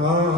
God.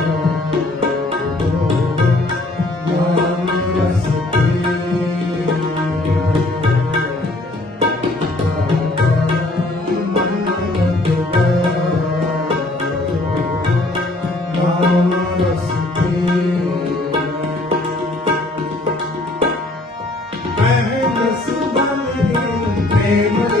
Thank you.